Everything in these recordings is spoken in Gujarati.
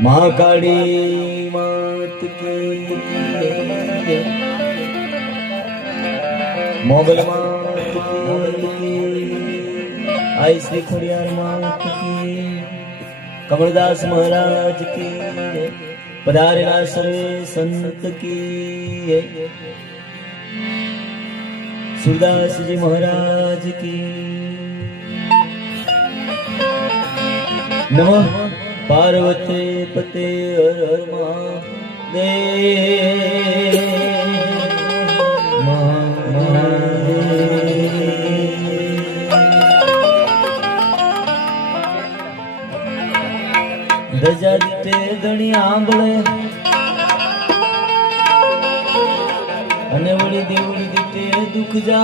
महाकाली मात की, मोगल मात की, आई श्री खड़ियार मात की, कमलदास महाराज की, पधारेला सर्वे संत की, सूरदास जी महाराज की। नमः पार्वती पते हर हर महादेव। धजा दीटे घणी आंबळे अने वળી દેવડી દીતે દુઃખ જા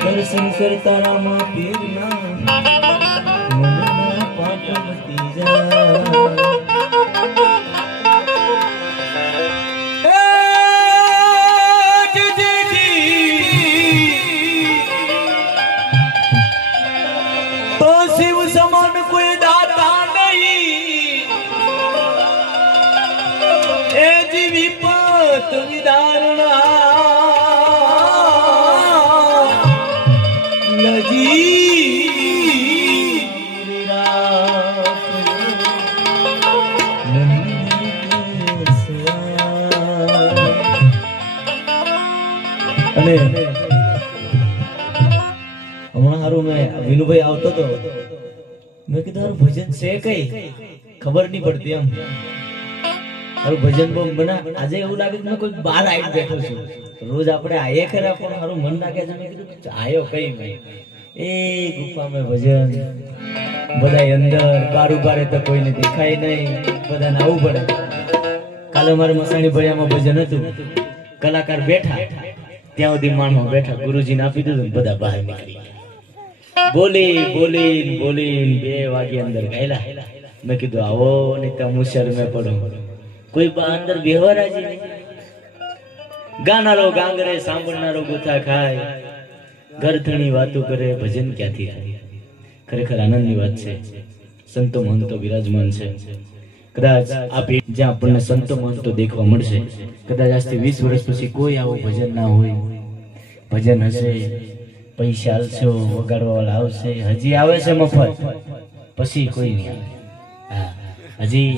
દર્શન કરતા રામા પીરના મનના પાટવતી જા। તો શિવ સમાન કોઈ દાતા એ જીવી પત વિધારણા લજી અને હમણાં હારું મેં વિનુભાઈ આવતો તો મેં કીધું તારું ભજન છે કઈ ખબર નહીં પડતી એમ મારું ભજન બહુ બના આજે એવું લાગે કે મેં કોઈ બહાર આવી બેઠો છું રોજ આપણે આયે ખરા પણ મારું મન લાગે છે મેં કીધું આયો કઈ નહીં એ ગુફા મેં ભજન બધા અંદર બારું બારે તો કોઈને દેખાય નહીં બધાને આવવું પડે કાલે મારે મસાણી ભળિયામાં ભજન હતું કલાકાર બેઠા ત્યાં સુધી માણમાં બેઠા ગુરુજીને આપી દીધું બધા બહાર નીકળી બોલી બોલી બોલી 2 વાગે અંદર ગયેલા મેં કીધું આવો નહીં તો હું શરમે પડું કોઈ અંદર વ્યવહાર જ નહીં ગાનારો ગાંગરે સાંભળનારો ગુથા ખાય ગરધણી વાતો કરે ભજન ક્યાંથી થાય ખરેખર આનંદની વાત છે સંતો મહંતો વિરાજમાન છે કદાચ આ ભેટ જ્યાં આપણને સંતો મહંતો દેખવા મળશે કદાચ આજથી 20 વર્ષ પછી કોઈ આવું ભજન ના હોય ભજન હશે પૈસા આલશો વગાડવા વાળા આવશે હજી આવે છે મફત પછી કોઈ નહીં આવે હજી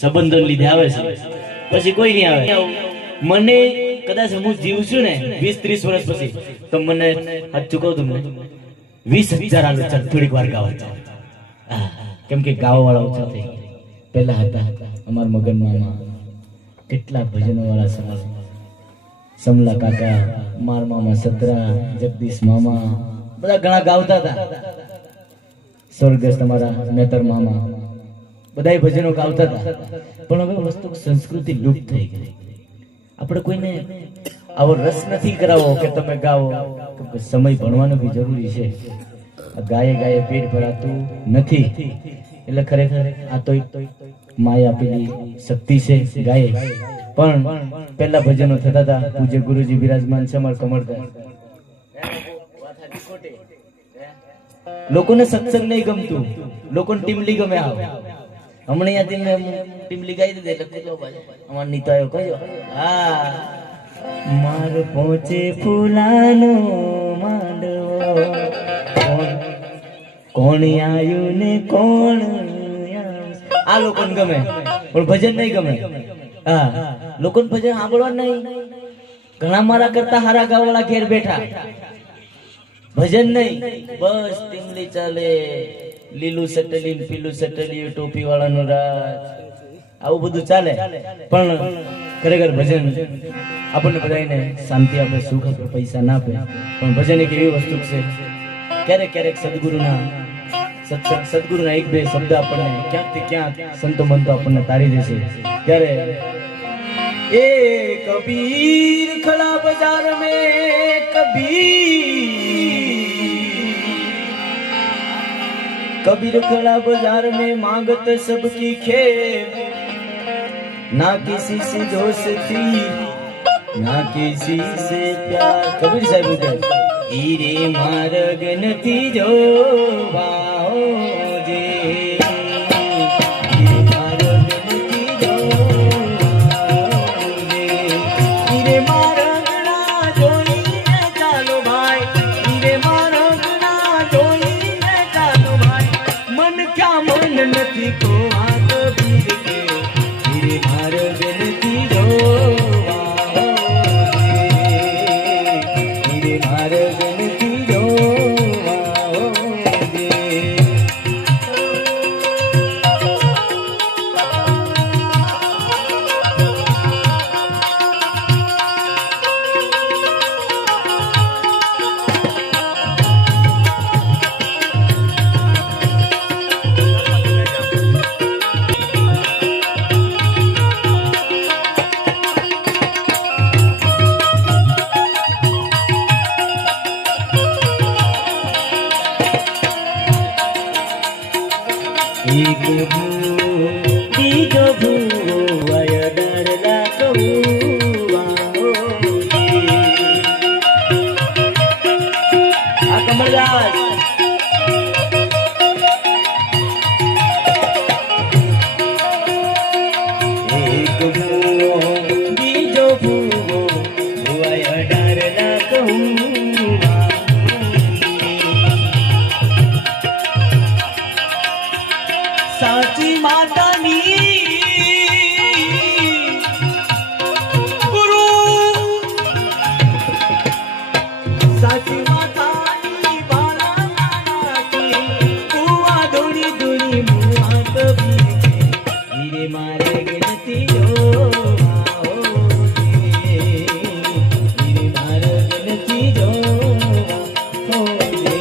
સંબંધો લીધે આવે છે પછી કોઈ નહીં આવે મને કદાચ હું જીવશું ને 20-30 વર્ષ પછી તો મને હાથ ચૂકવ તમને 20,000 આલો ચાલ થોડીક વાર ગાવા કેમ કે ગાવા વાળા ઓછા થઈ પહેલા હતા અમાર મગન મામા કેટલા ભજનો વાળા સમાજ સમલા કાકા માર મામા સતરા જગદીશ મામા બધા ઘણા ગાવતા હતા સ્વર્ગસ્થ તમારા નેતર મામા બધા ભજનો ગાવતા હતા પણ હવે વસ્તુ સંસ્કૃતિ લુપ્ત થઈ ગઈ આપણે કોઈને આવો રસ નથી કરાવો કે તમે ગાઓ સમય ભણવાનો બી જરૂરી છે ગાયે ગાયે પેટ ભરાતું નથી એટલે ખરેખર આ તો માયા આપેલી શક્તિ છે ગાયે પણ પહેલા ભજનો થતા હતા પૂજ્ય ગુરુજી વિરાજમાન છે અમાર કમળદાસ લોકોને સત્સંગ નહીં ગમતું લોકોને ટીમલી ગમે આવ હમણાં અહીંયાથી ટીમલી ગાઈ દીધી એટલે કીધો ભાઈ અમાર નીતાયો કયો હા માર પહોંચે ફૂલાનો માંડવો કોણ આયું ને કોણ આ લોકોને ગમે પણ ભજન નહીં ગમે હા લોકોને ભજન સાંભળવા નહીં ઘણા મારા કરતા હારા ગાવાળા ઘેર બેઠા ભજન નહીં બસ ટીમલી ચાલે લીલું સટલી પીલું સટલી ટોપી વાળાનો રાજ આવું બધું ચાલે પણ ખરેખર ભજન આપણને બધાને શાંતિ આપે સુખ આપે પૈસા ના આપે પણ ભજન એક એવી વસ્તુ છે ક્યારેક ક્યારેક સદગુરુના એક બે શબ્દ આપણને ક્યાંકથી ક્યાંક સંતો મંતો આપણને તારી દેશે ત્યારે એ કબીર ખડા બજાર મેં कबीर खड़ा बाजार में मांगत सबकी खेल ना किसी से दोस्ती ना किसी से प्यार कबीर साहब के हीरे मार्ग नथी जोवाओ जे हीरे मार्ग नथी जोवाओ जे हीरे मार्ग ना जोईने चालो भाई हीरे मार्ग ना जोईने चालो भाई मन क्या मन नथी को आ कबीर के हीरे मार्ग नथी जोवाओ एक भू बीजो भू वयडर लाकू आ कमलदास एक भू बीजो भू वयडर लाकू साची मातानी गुरु साची मातानी बाला नानाची कुआ दोनी दोनी मुआ कबीर के हीरे मारे गणती जोवाओ जे हीरे मारे गणती जोवाओ जे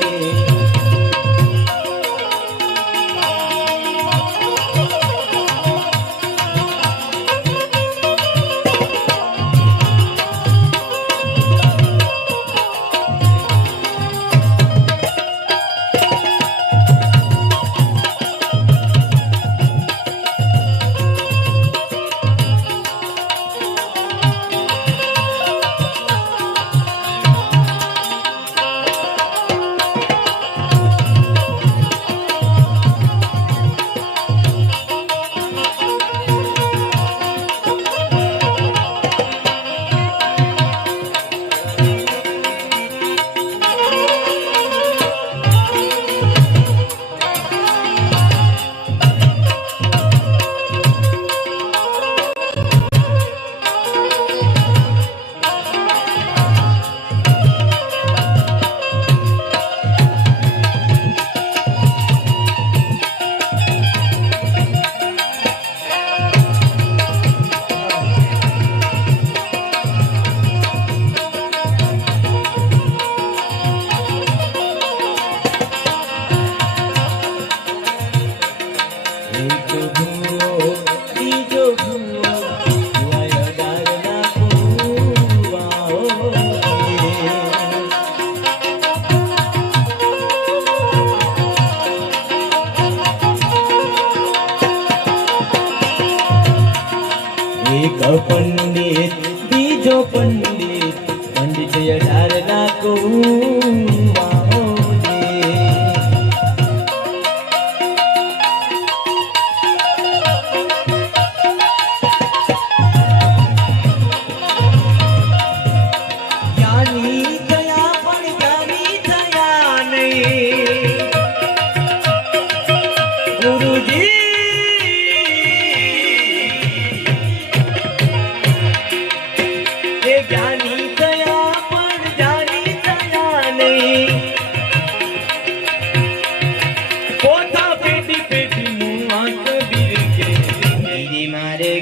एक पंडित बीजो पंडित पंडित 18 लाख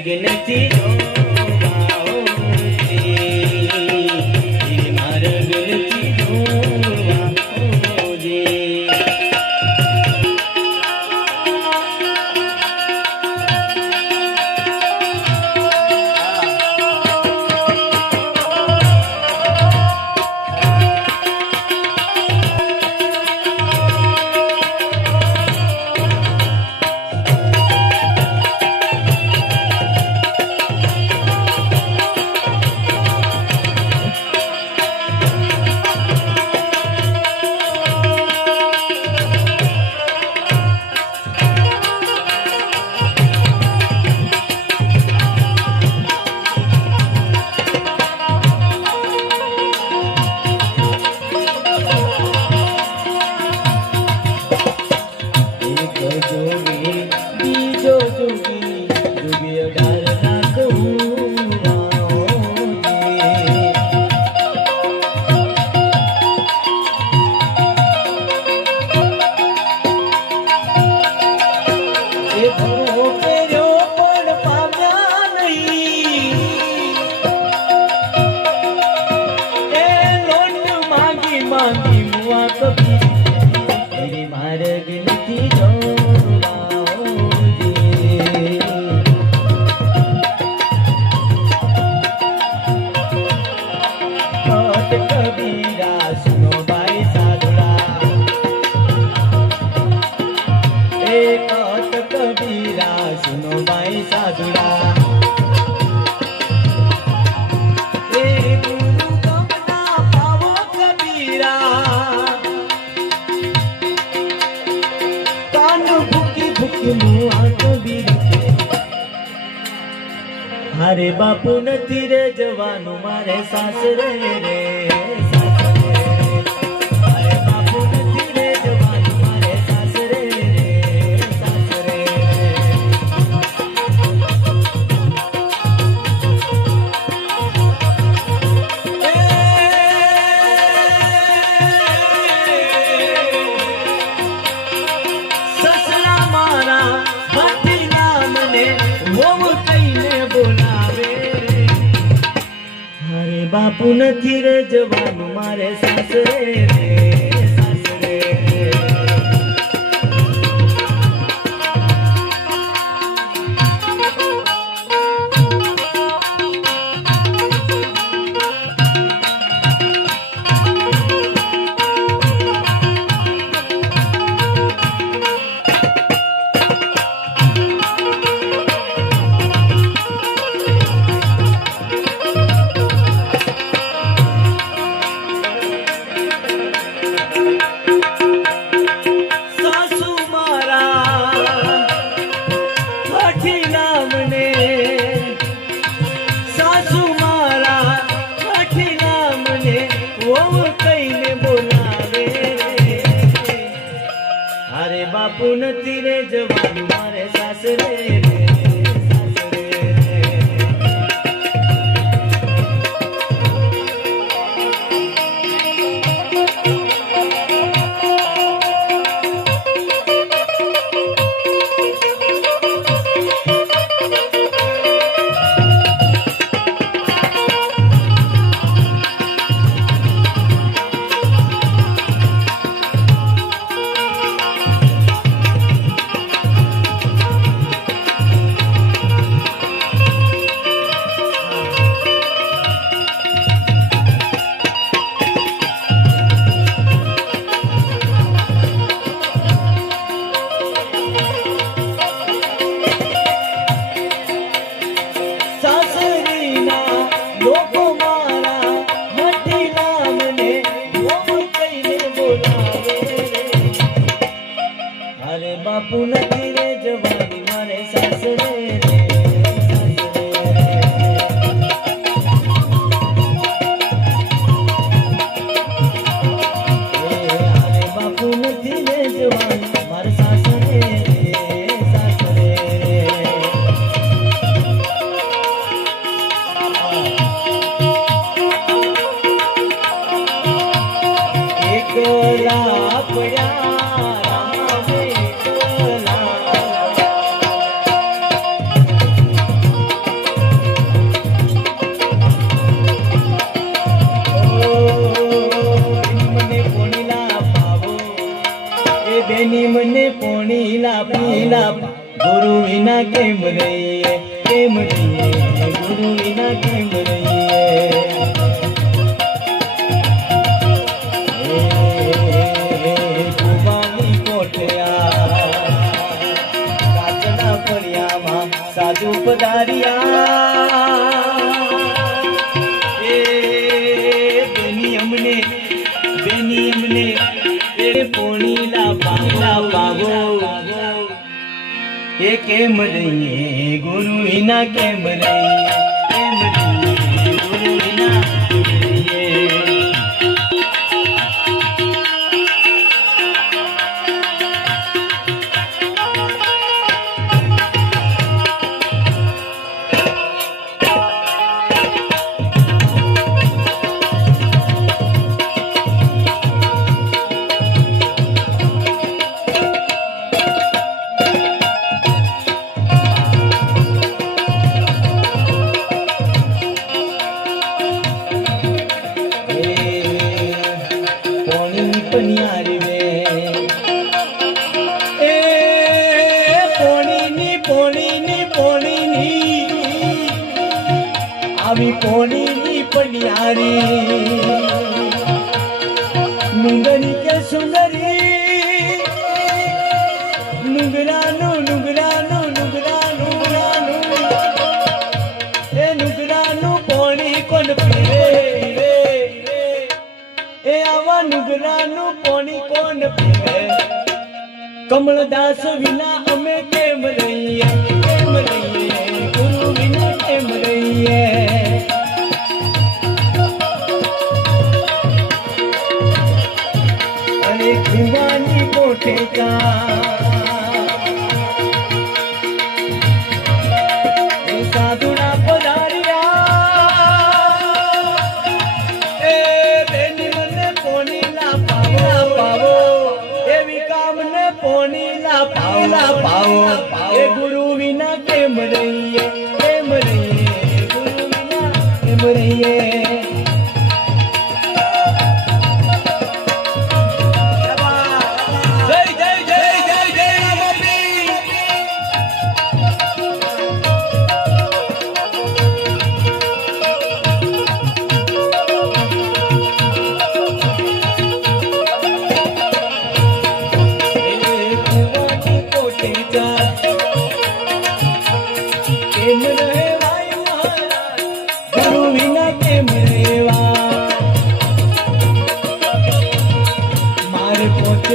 गिनती जो गाओ जी मार्ग મારે બાપુ નથી રે જવાનું મારે સાસરે રે મારે બાપુ નથી રે જવાનું મારે સાસરે રે સાસરે સસરા મારા માટીના મને મોમ કહીને બોલાવે મારે બાપુ નથી રે જવાનું મારે સાસરે રે સાસરે બાપુ નથી રે જવાનું મારે સાસરે રે સાસરે બાપુ નથી રે જવાની મારે સાસરે રે સાસરે બાપુ નથી રે જવાની મારે સાસરે રે સાસરે એકલા પડ્યા બેની મને પોણીલા પીલા ગુરુ વિના કેમ રહીએ ગુરુ વિના કેમ રહીએ કુવાની કોઠિયા કાચના ફળિયામાં સાધુ પધાર્યા બેની અમને પોણીલા પાલા પાવો એ કેમ રહીએ ગુરુ વિના કેમ રહીએ ગુરુ વિના રહીએ આવી પોણીની પનિયારી નુંગરી કે સુંદરી નુંગરાનું નુંગરાનું નુંગરાનું એ નુંગરાનું પોણી કોણ પીવે એ આવા નુંગરાનું પોણી કોણ પીવે કમળદાસ વિના અમે કેમ રહીએ ગુરુ વિના કેમ રહીએ અને કુવાની કોઠે સાધુના પધાર્યા એ બેની મને પોનીલા પાવો એવી કામને પોનીલા પાવો એ ગુરુ વિના કેમ રહીએ ગુરુ વિના કેમ રહીએ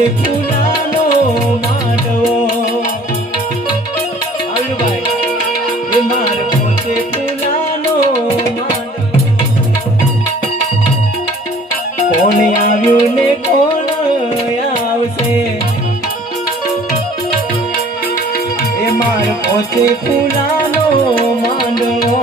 ફૂલાનો માંડવો ભાઈ માર પોતે ફૂલાનો માંડવો કોણ આવ્યું ને કોણ આવશે એ માર પોતે ફૂલાનો માંડવો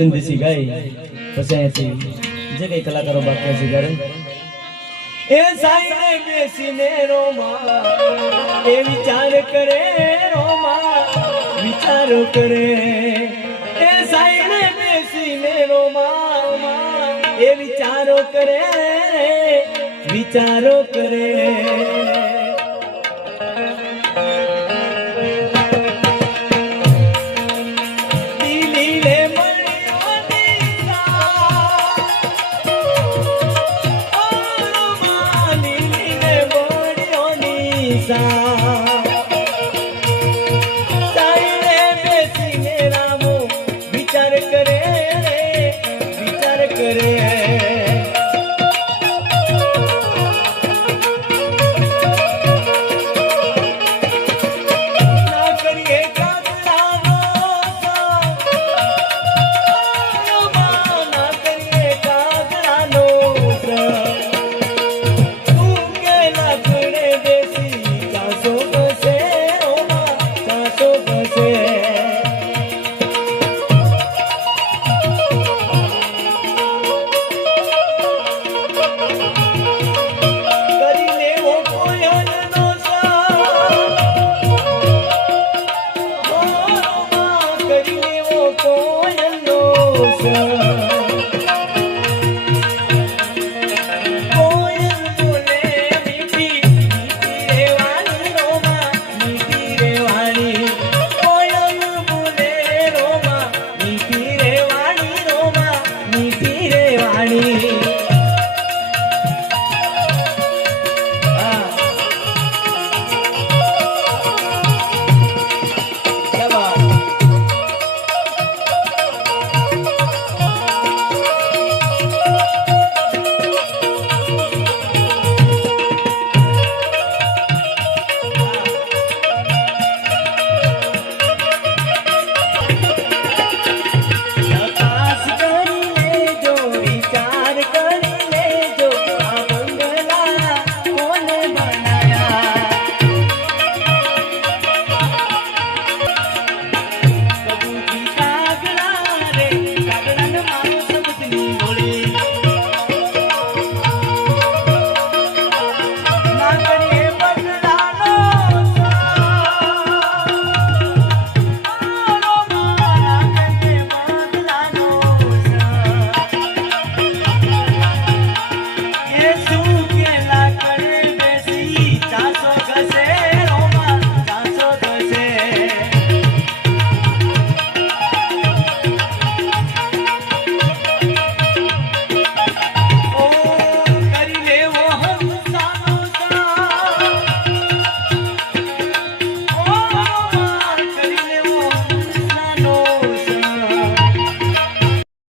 ભજન દેશી ગાય પછી અહીંયાથી જે કઈ કલાકારો બાકી છે ત્યારે એ સાઈને બેસીને રોમા એ વિચાર કરે રોમા વિચારો કરે એ સાઈને બેસીને રોમા એ વિચારો કરે વિચારો કરે सा